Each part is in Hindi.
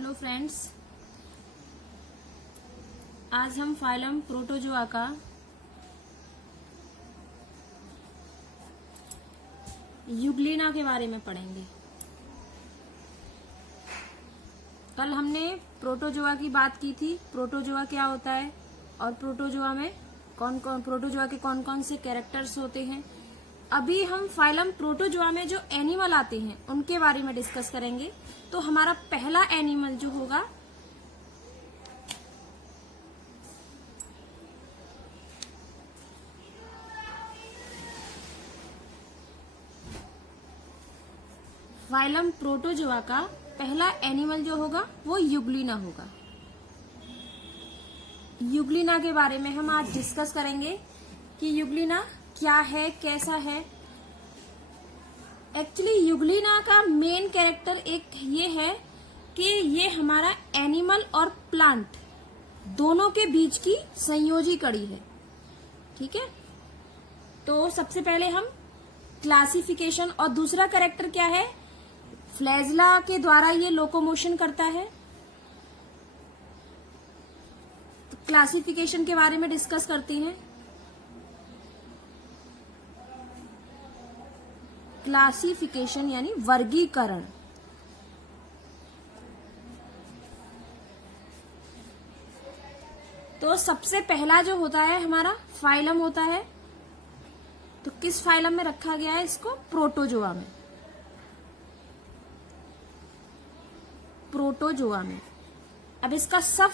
हेलो फ्रेंड्स, आज हम फाइलम प्रोटोजोआ का यूग्लिना के बारे में पढ़ेंगे। कल हमने प्रोटोजोआ की बात की थी। प्रोटोजोआ क्या होता है और प्रोटोजोआ में प्रोटोजोआ के कौन कौन से कैरेक्टर्स होते हैं। अभी हम फाइलम प्रोटोजोआ में जो एनिमल आते हैं उनके बारे में डिस्कस करेंगे। तो हमारा पहला एनिमल जो होगा फाइलम प्रोटोजोआ का पहला एनिमल जो होगा वो यूग्लिना होगा। यूग्लिना के बारे में हम आज डिस्कस करेंगे कि यूग्लिना क्या है, कैसा है। एक्चुअली यूग्लिना का मेन कैरेक्टर एक ये है कि ये हमारा एनिमल और प्लांट दोनों के बीच की संयोजी कड़ी है। ठीक है, तो सबसे पहले हम क्लासिफिकेशन, और दूसरा कैरेक्टर क्या है, फ्लैजला के द्वारा ये लोकोमोशन करता है। तो क्लासिफिकेशन के बारे में डिस्कस करते हैं। क्लासिफिकेशन यानी वर्गीकरण। तो सबसे पहला जो होता है हमारा फाइलम होता है। तो किस फाइलम में रखा गया है इसको? प्रोटोजोआ में। प्रोटोजोआ में। अब इसका सब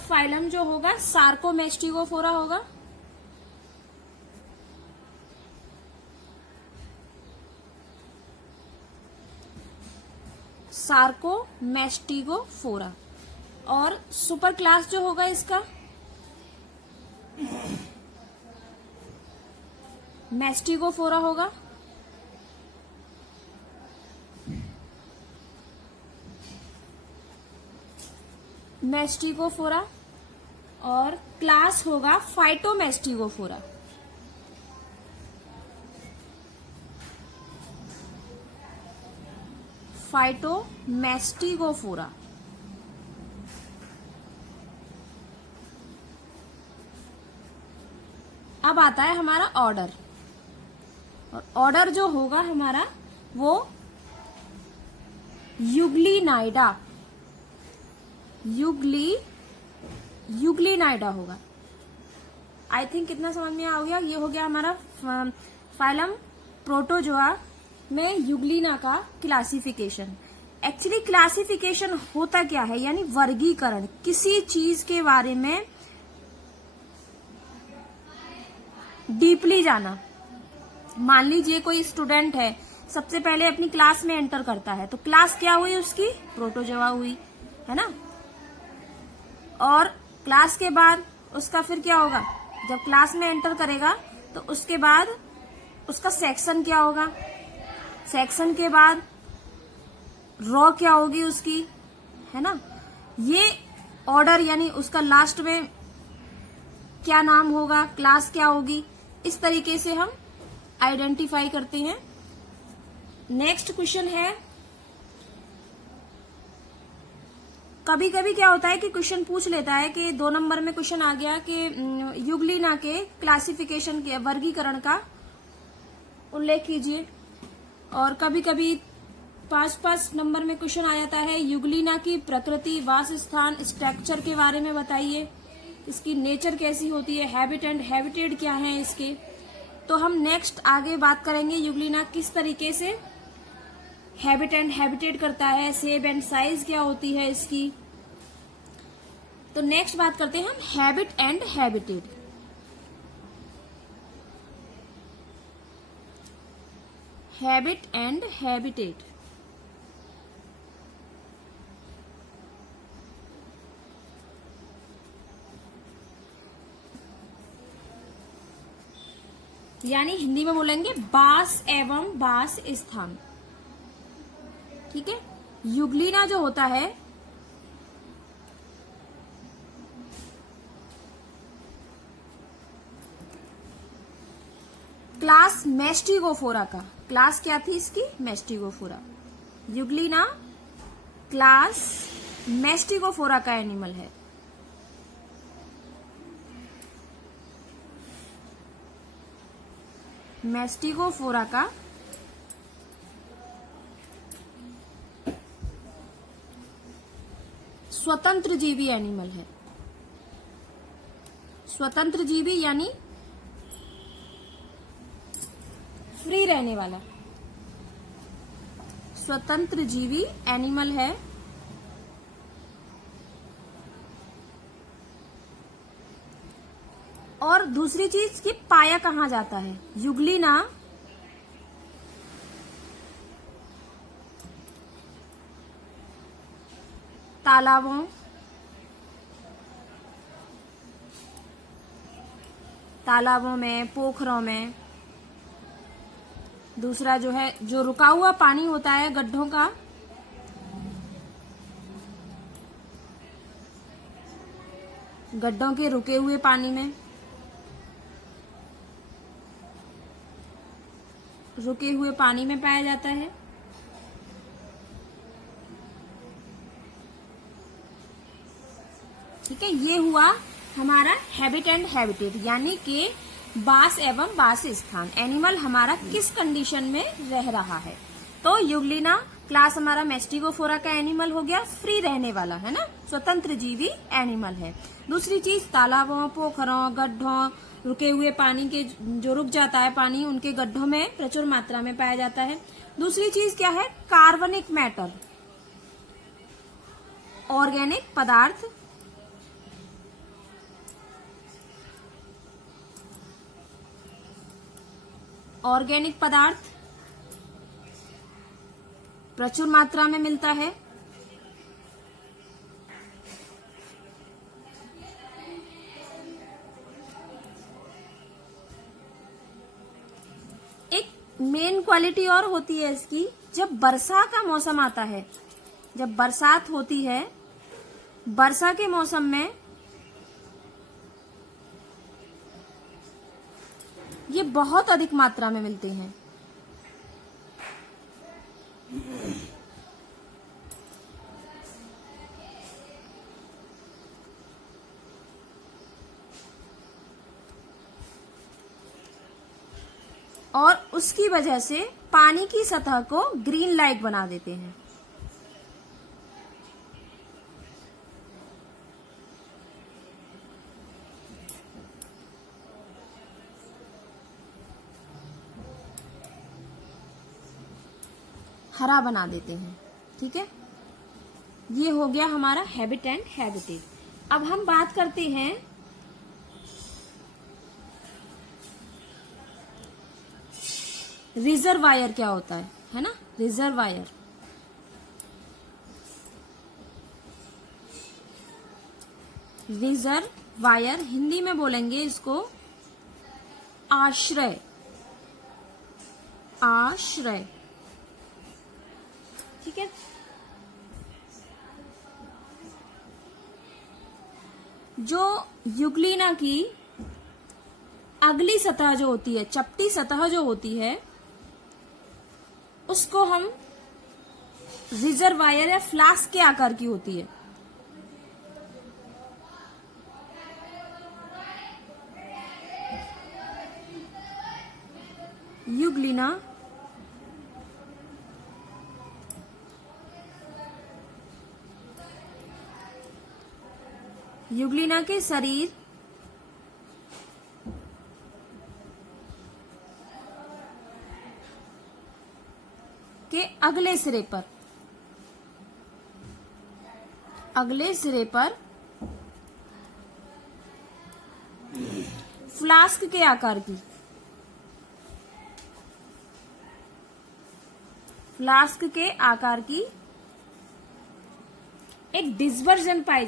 फाइलम जो होगा सार्कोमेस्टिगोफोरा होगा। सार्कोमेस्टिगोफोरा। और सुपर क्लास जो होगा इसका मेस्टिगोफोरा होगा। मेस्टिगोफोरा। और क्लास होगा फाइटोमेस्टिगोफोरा। फाइटोमेस्टिगोफोरा। अब आता है हमारा ऑर्डर, और ऑर्डर जो होगा हमारा वो यूग्लिनाइडा यूग्लिनाइडा होगा। आई थिंक कितना समझ में आ गया। ये हो गया हमारा फाइलम प्रोटोजोआ में यूग्लिना का क्लासिफिकेशन। एक्चुअली क्लासिफिकेशन होता क्या है, यानी वर्गीकरण, किसी चीज के बारे में डीपली जाना। मान लीजिए कोई स्टूडेंट है, सबसे पहले अपनी क्लास में एंटर करता है, तो क्लास क्या हुई उसकी? प्रोटोजोआ हुई, है ना। और क्लास के बाद उसका फिर क्या होगा? जब क्लास में एंटर करेगा तो उसके बाद उसका सेक्शन क्या होगा? सेक्शन के बाद रॉ क्या होगी उसकी, है ना। ये ऑर्डर यानी उसका लास्ट में क्या नाम होगा, क्लास क्या होगी, इस तरीके से हम आइडेंटिफाई करते हैं। नेक्स्ट क्वेश्चन है, कभी कभी क्या होता है कि क्वेश्चन पूछ लेता है कि 2 नंबर में क्वेश्चन आ गया कि यूग्लिना के क्लासिफिकेशन के वर्गीकरण का उल्लेख कीजिए। और कभी कभी 5 नंबर में क्वेश्चन आ जाता है यूग्लिना की प्रकृति, वासस्थान, स्ट्रक्चर के बारे में बताइए, इसकी नेचर कैसी होती है, हैबिट एंड हैबिटेट क्या है इसके। तो हम नेक्स्ट आगे बात करेंगे यूग्लिना किस तरीके से हैबिट एंड हैबिटेट करता है, शेप एंड साइज क्या होती है इसकी। तो नेक्स्ट बात करते हैं हम habit and habitat. Habit and habitat. यानी हिंदी में बोलेंगे बास एवं बास स्थान। ठीक है, यूग्लिना जो होता है क्लास मैस्टिगोफोरा का, क्लास क्या थी इसकी? मैस्टिगोफोरा। यूग्लिना क्लास मैस्टिगोफोरा का एनिमल है। मैस्टिगोफोरा का स्वतंत्र जीवी एनिमल है। स्वतंत्र जीवी यानी फ्री रहने वाला, स्वतंत्र जीवी एनिमल है। और दूसरी चीज कि पाया कहाँ जाता है? यूग्लिना तालाबों में, पोखरों में। दूसरा जो है, जो रुका हुआ पानी होता है गड्ढों का, गड्ढों के रुके हुए पानी में, रुके हुए पानी में पाया जाता है। ठीक है, ये हुआ हमारा हैबिट एंड हैबिटेट, यानी कि बास एवं बास स्थान। एनिमल हमारा किस कंडीशन में रह रहा है। तो यूग्लिना क्लास हमारा मैस्टिगोफोरा का एनिमल हो गया, फ्री रहने वाला है ना, स्वतंत्र जीवी एनिमल है। दूसरी चीज, तालाबों, पोखरों, गड्ढों, रुके हुए पानी के, जो रुक जाता है पानी, उनके गड्ढों में प्रचुर मात्रा में पाया जाता है। दूसरी चीज क्या है? कार्बनिक मैटर, ऑर्गेनिक पदार्थ, ऑर्गेनिक पदार्थ प्रचुर मात्रा में मिलता है। एक मेन क्वालिटी और होती है इसकी, जब वर्षा का मौसम आता है, जब बरसात होती है, वर्षा के मौसम में ये बहुत अधिक मात्रा में मिलते हैं। और उसकी वजह से पानी की सतह को ग्रीन लाइट बना देते हैं। हरा बना देते हैं। ठीक है, ये हो गया हमारा हैबिट एंड हैबिटेट। अब हम बात करते हैं रिजर्वायर क्या होता है ना। रिजर्वायर, रिजर्वायर हिंदी में बोलेंगे इसको आश्रय, आश्रय। ठीक है, जो यूग्लिना की अगली सतह जो होती है, चपटी सतह जो होती है, उसको हम रिजर्वायर या फ्लास्क के आकार की होती है। यूग्लिना यूग्लिना के शरीर के अगले सिरे पर फ्लास्क के आकार की, फ्लास्क के आकार की एक डिस्पर्शन पाई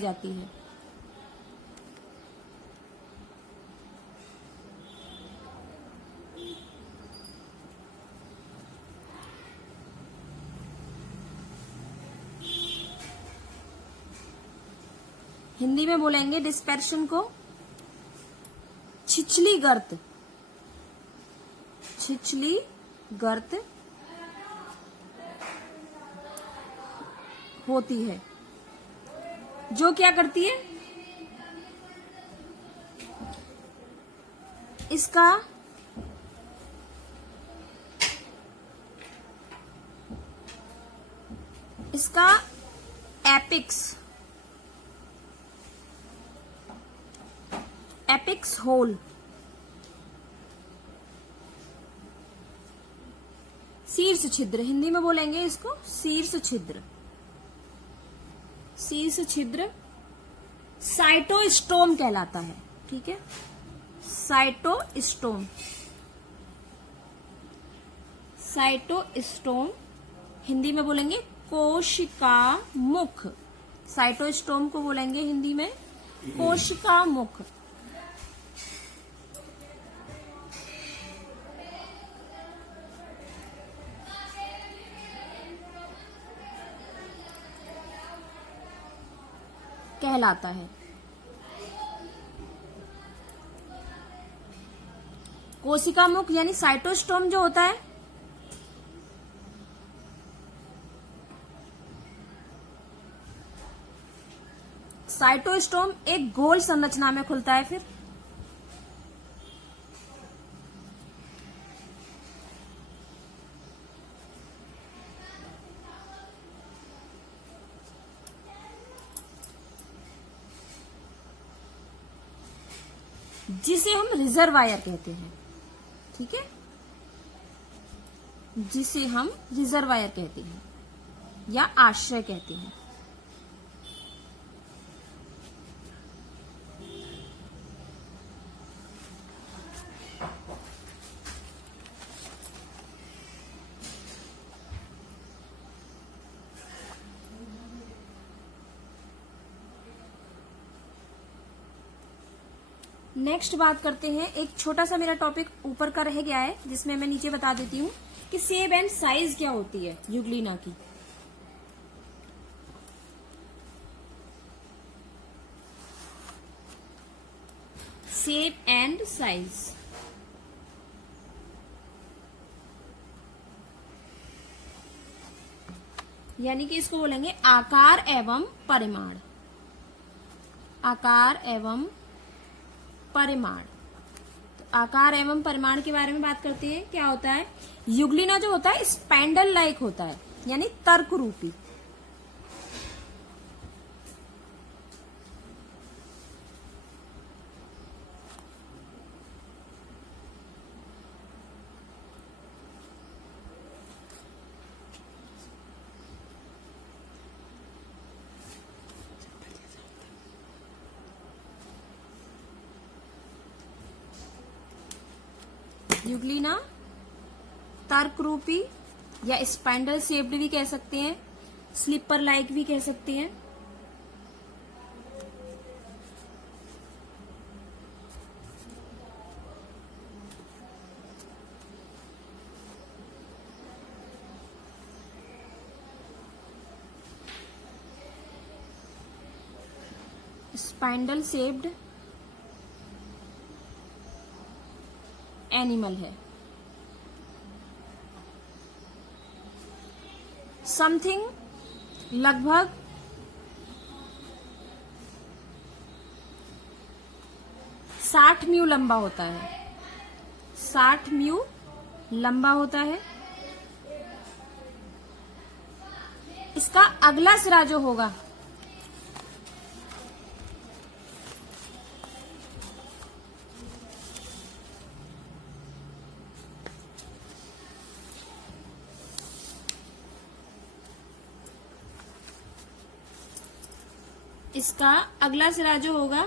जाती है। हिंदी में बोलेंगे डिस्पर्शन को छिछली गर्त, छिछली गर्त होती है, जो क्या करती है, इसका एपिक्स होल, शीर्ष छिद्र, हिंदी में बोलेंगे इसको शीर्ष छिद्र, शीर्ष छिद्र साइटोस्टोम कहलाता है। ठीक है, साइटोस्टोम, साइटोस्टोम हिंदी में बोलेंगे कोशिका मुख, साइटोस्टोम को बोलेंगे हिंदी में कोशिका मुख। कहलाता है। कोशिका मुख यानी साइटोस्टोम जो होता है, साइटोस्टोम एक गोल संरचना में खुलता है। फिर जिसे हम रिजर्वायर कहते हैं। ठीक है, जिसे हम रिजर्वायर कहते हैं या आश्रय कहते हैं। नेक्स्ट बात करते हैं, एक छोटा सा मेरा टॉपिक ऊपर का रह गया है जिसमें मैं नीचे बता देती हूँ कि शेप एंड साइज क्या होती है यूग्लिना की। शेप एंड साइज यानी कि इसको बोलेंगे आकार एवं परिमाण, आकार एवं परिमाण। तो आकार एवं परिमाण के बारे में बात करते हैं। क्या होता है, यूग्लिना जो होता है स्पैंडल लाइक होता है, यानी तर्क रूपी। यूग्लिना तर्क रूपी या स्पाइंडल शेप्ड भी कह सकते हैं, स्लीपर लाइक भी कह सकते हैं। स्पाइंडल शेप्ड एनिमल है। समथिंग लगभग 60 म्यू लंबा होता है, 60 म्यू लंबा होता है। इसका अगला सिरा जो होगा इसका अगला सिरा जो होगा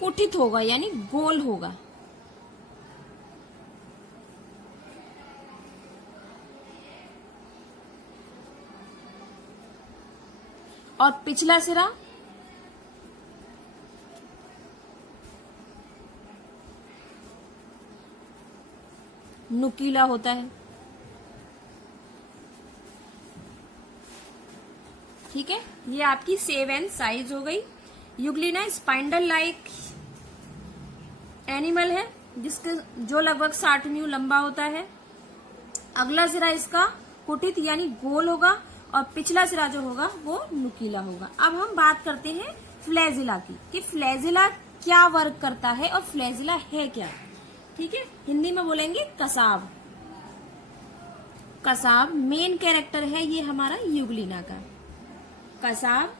कुठित होगा यानी गोल होगा। और पिछला सिरा नुकीला होता है। ठीक है, ये आपकी सेव एंड साइज हो गई। यूग्लिना स्पाइंडल लाइक एनिमल है जिसके जो लगभग 60 म्यू लंबा होता है। अगला सिरा इसका कुटित यानी गोल होगा और पिछला सिरा जो होगा वो नुकीला होगा। अब हम बात करते हैं फ्लैजिला की कि फ्लैजिला क्या वर्क करता है और फ्लैजिला है क्या। ठीक है, हिंदी में बोलेंगे कसाब। कसाब मेन कैरेक्टर है ये हमारा यूग्लिना का। कसाब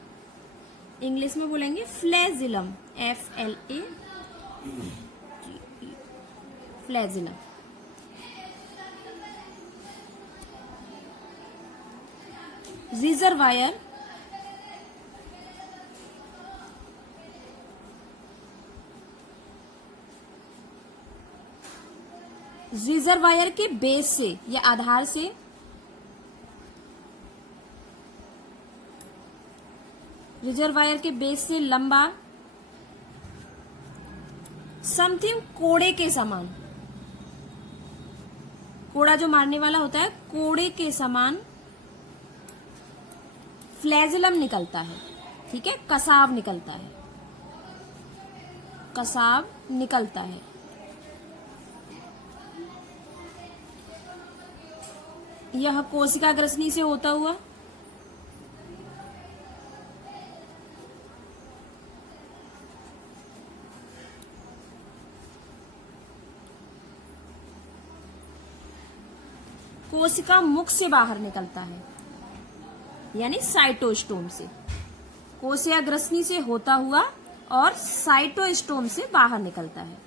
इंग्लिश में बोलेंगे flagellum, FLA, flagellum. Reservoir reservoir के बेस से या आधार से रिजर्वायर के बेस से लंबा, समथिंग कोड़े के समान, कोड़ा जो मारने वाला होता है, कोड़े के समान फ्लैजिलम निकलता है। ठीक है, कसाब निकलता है, कसाब निकलता है। यह कोशिका ग्रसनी से होता हुआ कोशिका मुख से बाहर निकलता है, यानी साइटोस्टोम से। कोशिका ग्रसनी से होता हुआ और साइटोस्टोम से बाहर निकलता है।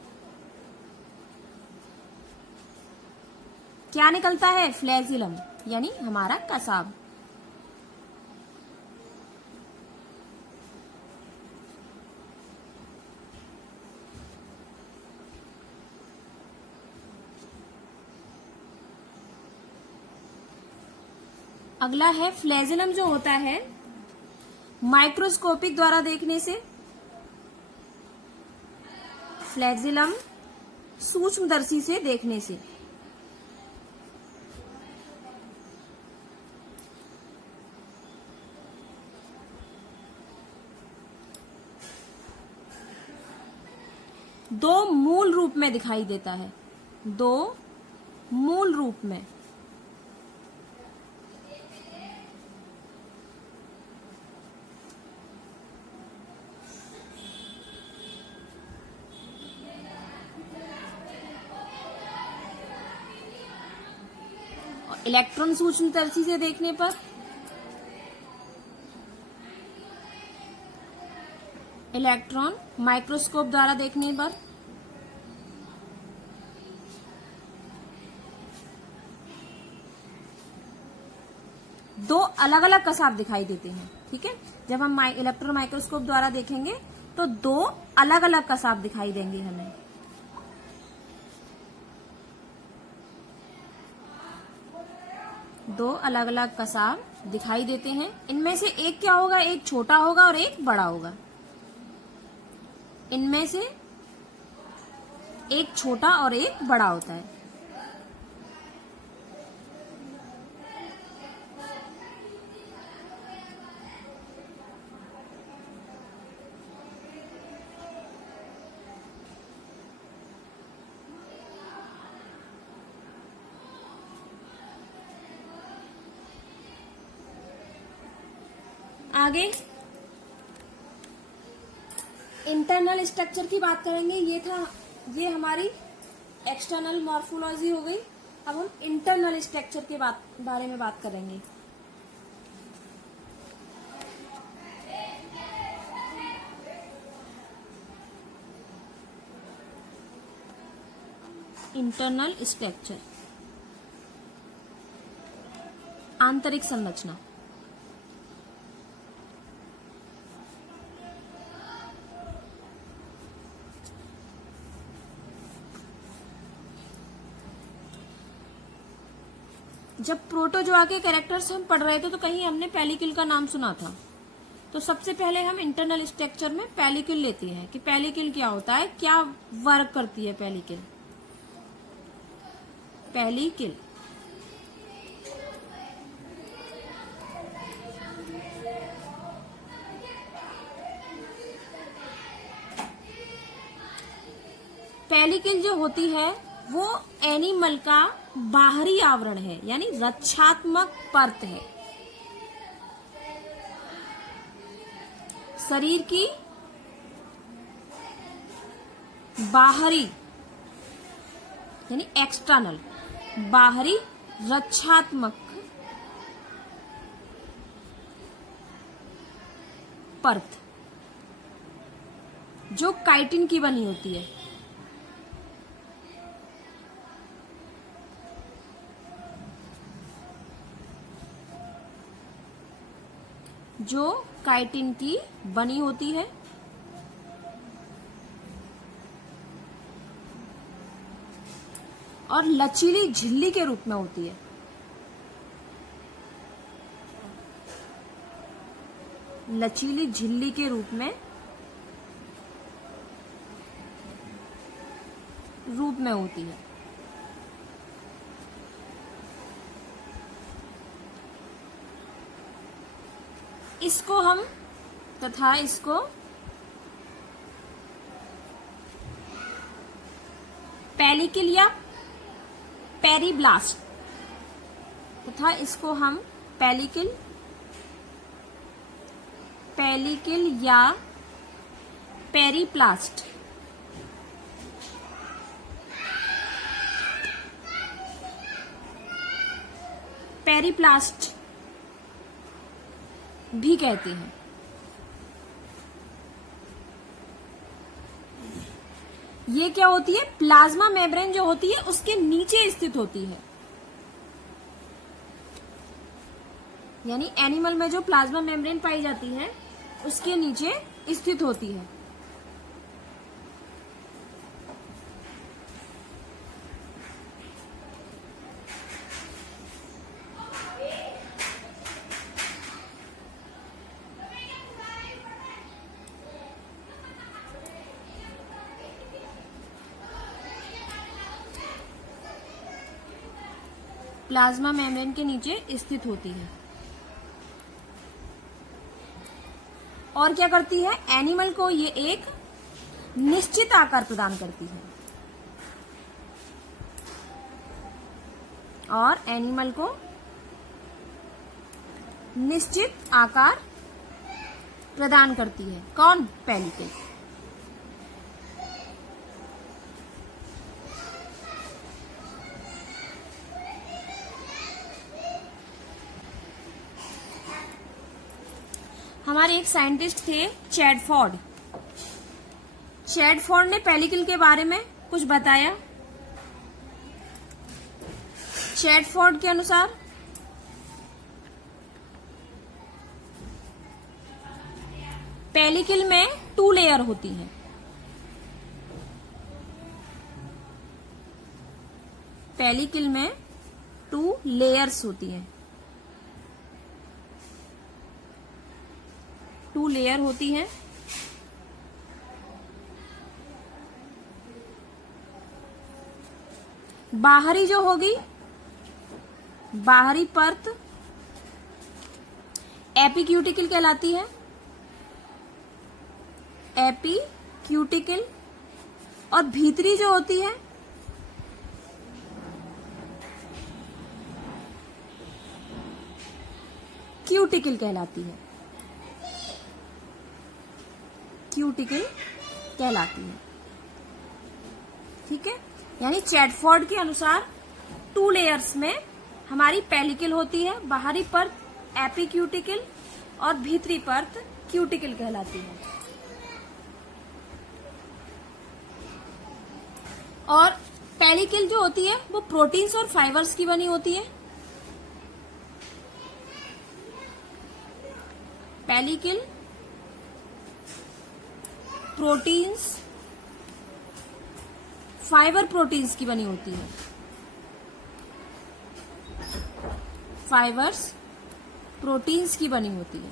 क्या निकलता है? फ्लैजिलम, यानी हमारा कसाब। अगला है फ्लैजिलम जो होता है माइक्रोस्कोपिक द्वारा देखने से। फ्लैजिलम सूक्ष्मदर्शी से देखने से। दो मूल रूप में दिखाई देता है, दो मूल रूप में। इलेक्ट्रॉन सूक्ष्मदर्शी से देखने पर, इलेक्ट्रॉन माइक्रोस्कोप द्वारा देखने पर, दो अलग अलग कसाब दिखाई देते हैं। ठीक है, जब हम इलेक्ट्रॉन माइक्रोस्कोप द्वारा देखेंगे तो दो अलग अलग कसाब दिखाई देंगे हमें। दो अलग अलग कसाब दिखाई देते हैं। इनमें से एक क्या होगा? एक छोटा होगा और एक बड़ा होगा। इनमें से एक छोटा और एक बड़ा होता है। आगे इंटरनल स्ट्रक्चर की बात करेंगे। ये हमारी एक्सटर्नल मॉर्फोलॉजी हो गई। अब हम इंटरनल स्ट्रक्चर के बारे में बात करेंगे। इंटरनल स्ट्रक्चर, आंतरिक संरचना। जब प्रोटोजोआ के कैरेक्टर्स हम पढ़ रहे थे तो कहीं हमने पेलिक्यूल का नाम सुना था। तो सबसे पहले हम इंटरनल स्ट्रक्चर में पेलिक्यूल लेते हैं कि पेलिक्यूल क्या होता है, क्या वर्क करती है पेलिक्यूल। पेलिकल। पेलिकल जो होती है वो एनिमल का बाहरी आवरण है, यानी रक्षात्मक परत है। शरीर की बाहरी यानी एक्सटर्नल, बाहरी रक्षात्मक परत जो काइटिन की बनी होती है। जो काइटिन की बनी होती है और लचीली झिल्ली के रूप में होती है। लचीली झिल्ली के रूप में होती है। इसको पेलिकल या पेरीब्लास्ट तथा इसको हम पेलिकल या पेरीप्लास्ट भी कहते हैं। ये क्या होती है? प्लाज्मा मेम्ब्रेन जो होती है उसके नीचे स्थित होती है। यानी एनिमल में जो प्लाज्मा मेम्ब्रेन पाई जाती है उसके नीचे स्थित होती है। प्लाज्मा मेम्ब्रेन के नीचे स्थित होती है। और क्या करती है? एनिमल को ये एक निश्चित आकार प्रदान करती है और एनिमल को निश्चित आकार प्रदान करती है। कौन? पेलिकल। हमारे एक साइंटिस्ट थे चैडफोर्ड। चैडफोर्ड ने पेलिकल के बारे में कुछ बताया। चैडफोर्ड के अनुसार पेलिकल में 2 लेयर होती हैं। पेलिकल में 2 लेयर्स होती हैं। 2 लेयर होती हैं। बाहरी जो होगी, बाहरी परत एपिक्यूटिकल कहलाती है। एपिक्यूटिकल। और भीतरी जो होती है क्यूटिकल कहलाती है। क्यूटिकल कहलाती है। ठीक है। यानी चैडफोर्ड के अनुसार 2 लेयर्स में हमारी पेलिकल होती है। बाहरी परत एपिक्यूटिकल और भीतरी परत क्यूटिकल कहलाती है। और पेलिकल जो होती है वो प्रोटीन्स और फाइबर्स की बनी होती है। पेलिकल प्रोटीन्स, फाइबर प्रोटीन्स की बनी होती है। फाइबर्स प्रोटीन्स की बनी होती है।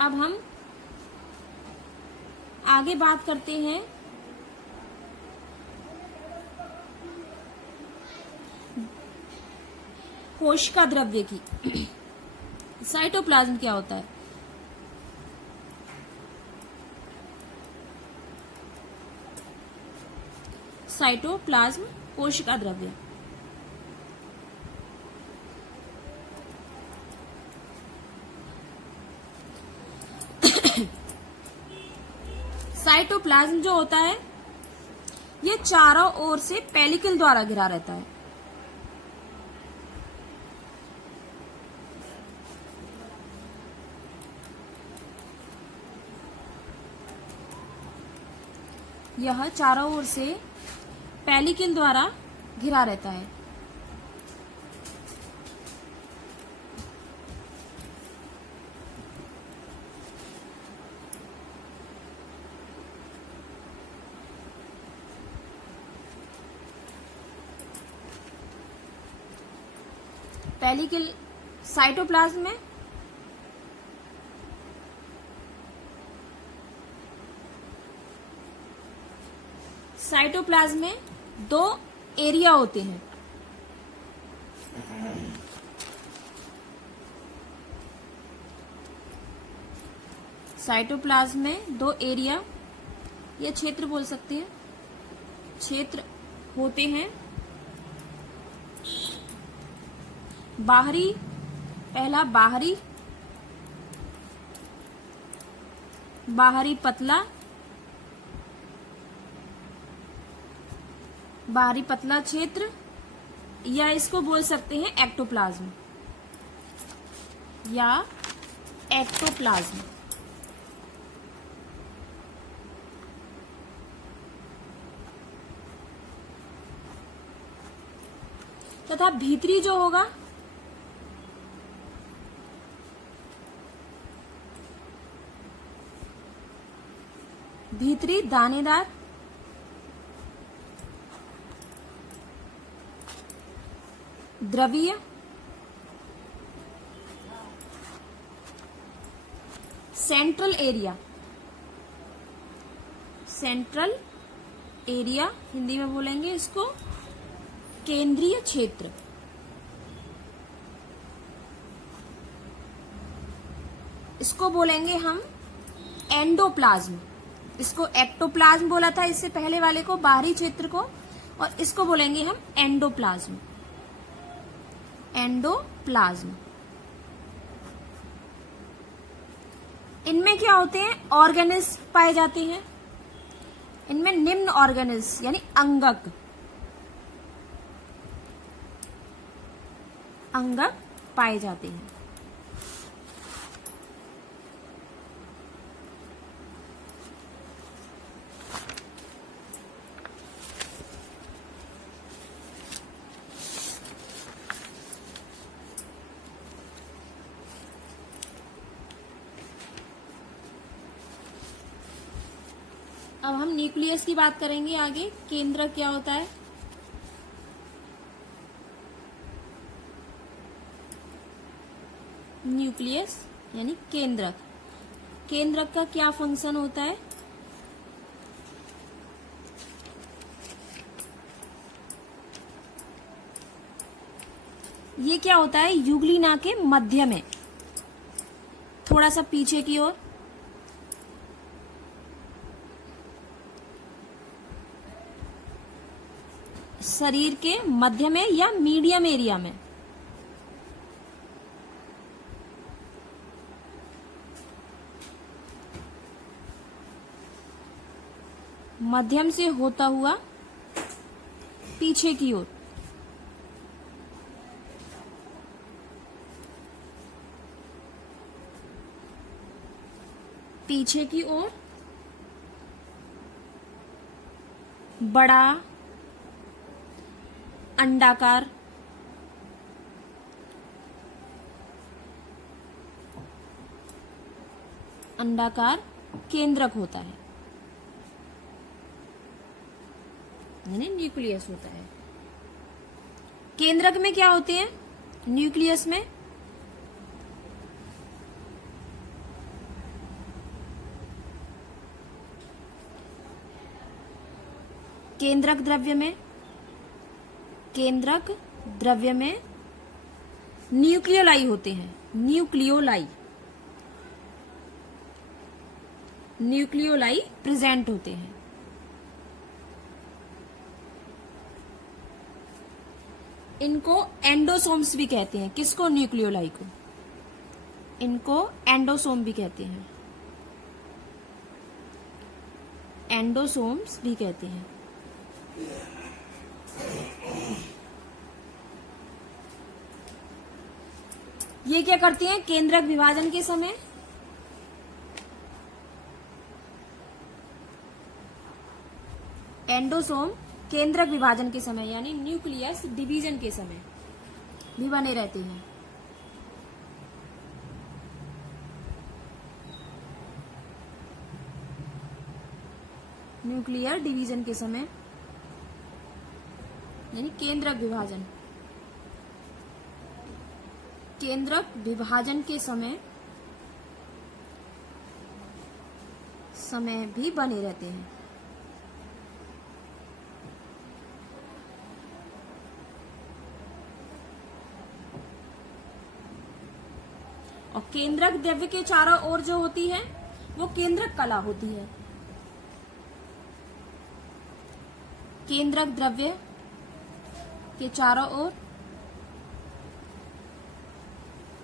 अब हम आगे बात करते हैं कोशिका द्रव्य की। साइटोप्लाज्म क्या होता है? साइटोप्लाज्म कोशिका द्रव्य। साइटोप्लाज्म जो होता है ये चारों ओर से पेलिकल द्वारा घिरा रहता है। यह चारों ओर से पेलिकल द्वारा घिरा रहता है। पेलिकल साइटोप्लाज्म में साइटोप्लाज्म में 2 एरिया होते हैं। साइटोप्लाज्म में 2 एरिया या क्षेत्र बोल सकते हैं, क्षेत्र होते हैं। बाहरी, पहला बाहरी पतला, बाहरी पतला क्षेत्र, या इसको बोल सकते हैं एक्टोप्लाज्म या एक्टोप्लाज्म। तथा भीतरी जो होगा भीतरी दानेदार, द्रवीय, central area, central area Hindi में बोलेंगे इसको केंद्रीय क्षेत्र। इसको बोलेंगे हम एंडोप्लाज्म। इसको एक्टोप्लाज्म बोला था इससे पहले वाले को, बाहरी क्षेत्र को, और इसको बोलेंगे हम एंडोप्लाज्म। एंडोप्लाज्म। इनमें क्या होते हैं? ऑर्गेनेल्स पाए जाते हैं। इनमें निम्न ऑर्गेनेल्स यानी अंगक पाए जाते हैं। अब हम न्यूक्लियस की बात करेंगे आगे। केंद्रक क्या होता है? न्यूक्लियस यानी केंद्रक। केंद्रक का क्या फंक्शन होता है? ये क्या होता है? युग्लिना के मध्य में, थोड़ा सा पीछे की ओर, शरीर के मध्य में या मीडियम एरिया में। मध्यम से होता हुआ पीछे की ओर, पीछे की ओर बड़ा अंडाकार केंद्रक होता है, यानी न्यूक्लियस होता है। केंद्रक में क्या होते हैं? न्यूक्लियस में केंद्रक द्रव्य में न्यूक्लियोलाई होते हैं, न्यूक्लियोलाई प्रेजेंट होते हैं। इनको एंडोसोम्स भी कहते हैं। किसको? न्यूक्लियोलाई को। इनको एंडोसोम भी कहते हैं, एंडोसोम्स भी कहते हैं। ये क्या करती हैं? केंद्रक विभाजन के समय एंडोसोम केंद्रक विभाजन के समय यानी न्यूक्लियस डिवीजन के समय भी बने रहते हैं। न्यूक्लियर डिवीजन के समय यानी केंद्रक विभाजन के समय भी बने रहते हैं। और केंद्रक द्रव्य के चारों ओर जो होती है वो केंद्रक कला होती है। केंद्रक द्रव्य के चारों ओर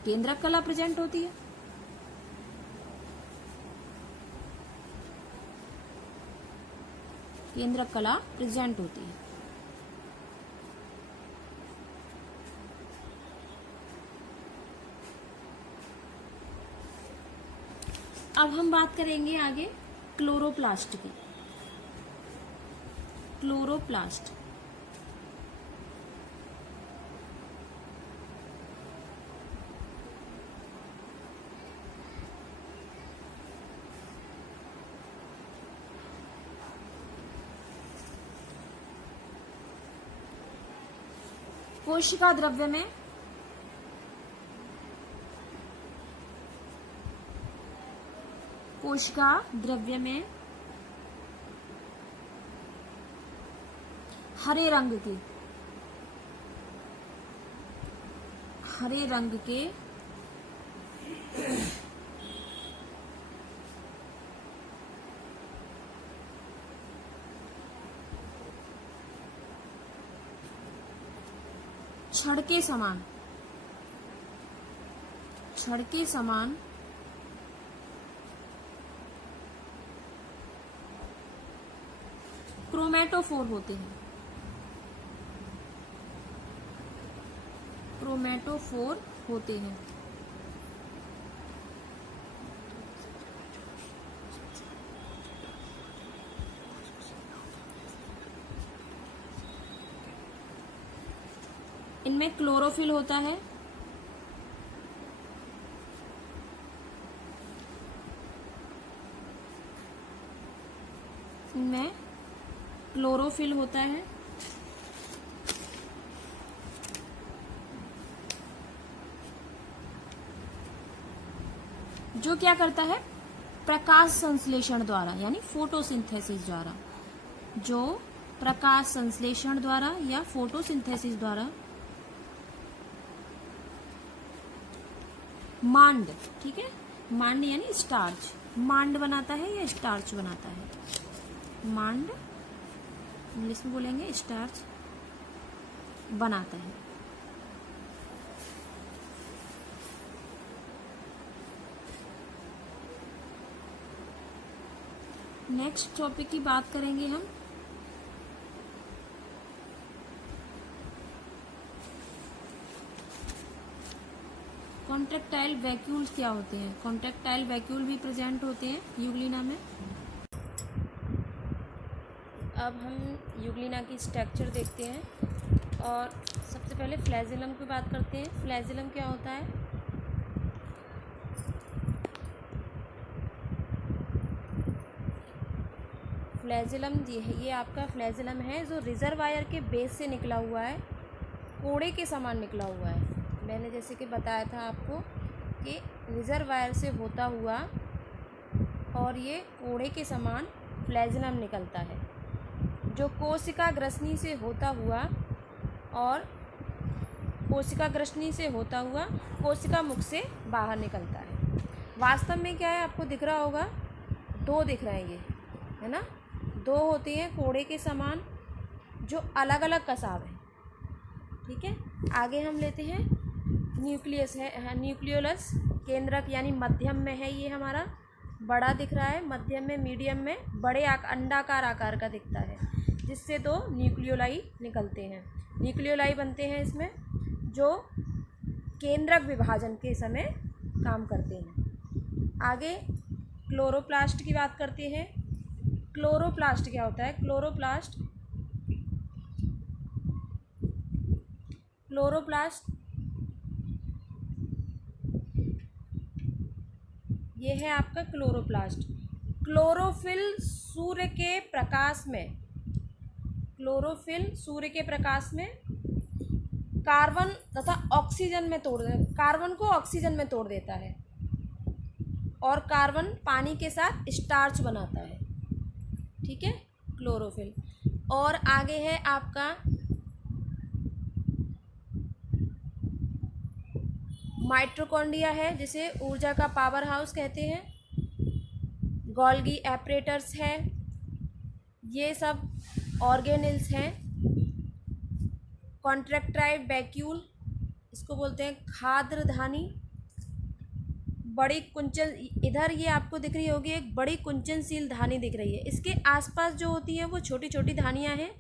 केंद्रक कला प्रेजेंट होती है। केंद्रक कला प्रेजेंट होती है। अब हम बात करेंगे आगे क्लोरोप्लास्ट की। क्लोरोप्लास्ट कोशिका द्रव्य में हरे रंग के छड़ के समान क्रोमेटोफोर होते हैं। इनमें क्लोरोफिल होता है। जो क्या करता है? प्रकाश संश्लेषण द्वारा यानी फोटोसिंथेसिस द्वारा, या फोटोसिंथेसिस द्वारा मांड, ठीक है, मांड यानी स्टार्च, मांड बनाता है या स्टार्च बनाता है। मांड इंग्लिश में बोलेंगे स्टार्च बनाता है। नेक्स्ट टॉपिक की बात करेंगे हम कॉन्ट्रैक्टाइल वैक्यूल्स क्या होते हैं। कॉन्ट्रैक्टाइल वैक्यूल भी प्रेजेंट होते हैं यूग्लिना में। अब हम यूग्लिना की स्ट्रक्चर देखते हैं और सबसे पहले फ्लैजिलम की बात करते हैं। फ्लैजिलम क्या होता है? फ्लैजिलम ये आपका फ्लैजिलम है जो रिजर्वायर के बेस से निकला हुआ है, कोड़े के समान निकला हुआ है। मैंने जैसे कि बताया था आपको कि रिजर्वायर से होता हुआ और ये कोड़े के समान फ्लैजिलम निकलता है। जो कोशिका ग्रसनी से होता हुआ और कोशिका ग्रसनी से होता हुआ कोशिका मुख से बाहर निकलता है। वास्तव में क्या है, आपको दिख रहा होगा, 2 दिख रहे हैं ये, है ना, 2 होती हैं कोड़े के समान जो अलग अलग कसाव हैं। ठीक है, आगे हम लेते हैं न्यूक्लियस है, न्यूक्लियोलस केंद्रक यानी मध्यम में है, ये हमारा बड़ा दिख रहा है, मध्यम में, मीडियम में बड़े अंडाकार आकार का दिखता है, जिससे 2 न्यूक्लियोलाई निकलते हैं। न्यूक्लियोलाई बनते हैं इसमें जो केंद्रक विभाजन के समय काम करते हैं। आगे क्लोरोप्लास्ट की बात करते हैं। क्लोरोप्लास्ट क्या होता है? क्लोरोप्लास्ट ये है आपका क्लोरोप्लास्ट। क्लोरोफिल सूर्य के प्रकाश में कार्बन तथा ऑक्सीजन में कार्बन को ऑक्सीजन में तोड़ देता है और कार्बन पानी के साथ स्टार्च बनाता है। ठीक है, क्लोरोफिल। और आगे है आपका माइटोकॉन्ड्रिया है, जिसे ऊर्जा का पावर हाउस कहते हैं। गोल्गी एपरेटर्स है, ये सब ऑर्गेनेल्स हैं। कॉन्ट्रैक्टाइल वैक्यूल, इसको बोलते हैं खाद्यधानी। बड़ी कुंचन, इधर ये आपको दिख रही होगी एक बड़ी कुंचनशील धानी दिख रही है। इसके आसपास जो होती है वो छोटी छोटी धानियाँ हैं।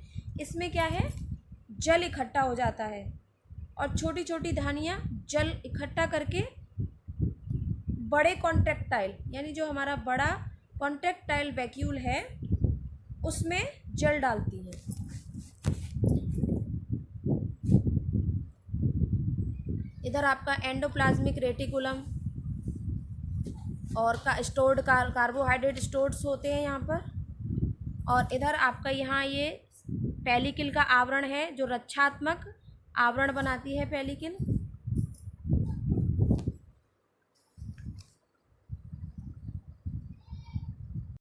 इसमें क्या है, जल इकट्ठा हो जाता है और छोटी छोटी धानियाँ जल इकट्ठा करके बड़े कॉन्ट्रैक्टाइल यानी जो हमारा बड़ा कॉन्ट्रैक्टाइल वैक्यूल है उसमें जल डालती हैं। इधर आपका एंडोप्लाज्मिक रेटिकुलम और का स्टोर्ड कार्बोहाइड्रेट स्टोर्स होते हैं यहाँ पर। और इधर आपका यहाँ ये पेलिकल का आवरण है जो रक्षात्मक आवरण बनाती है पेलिकल।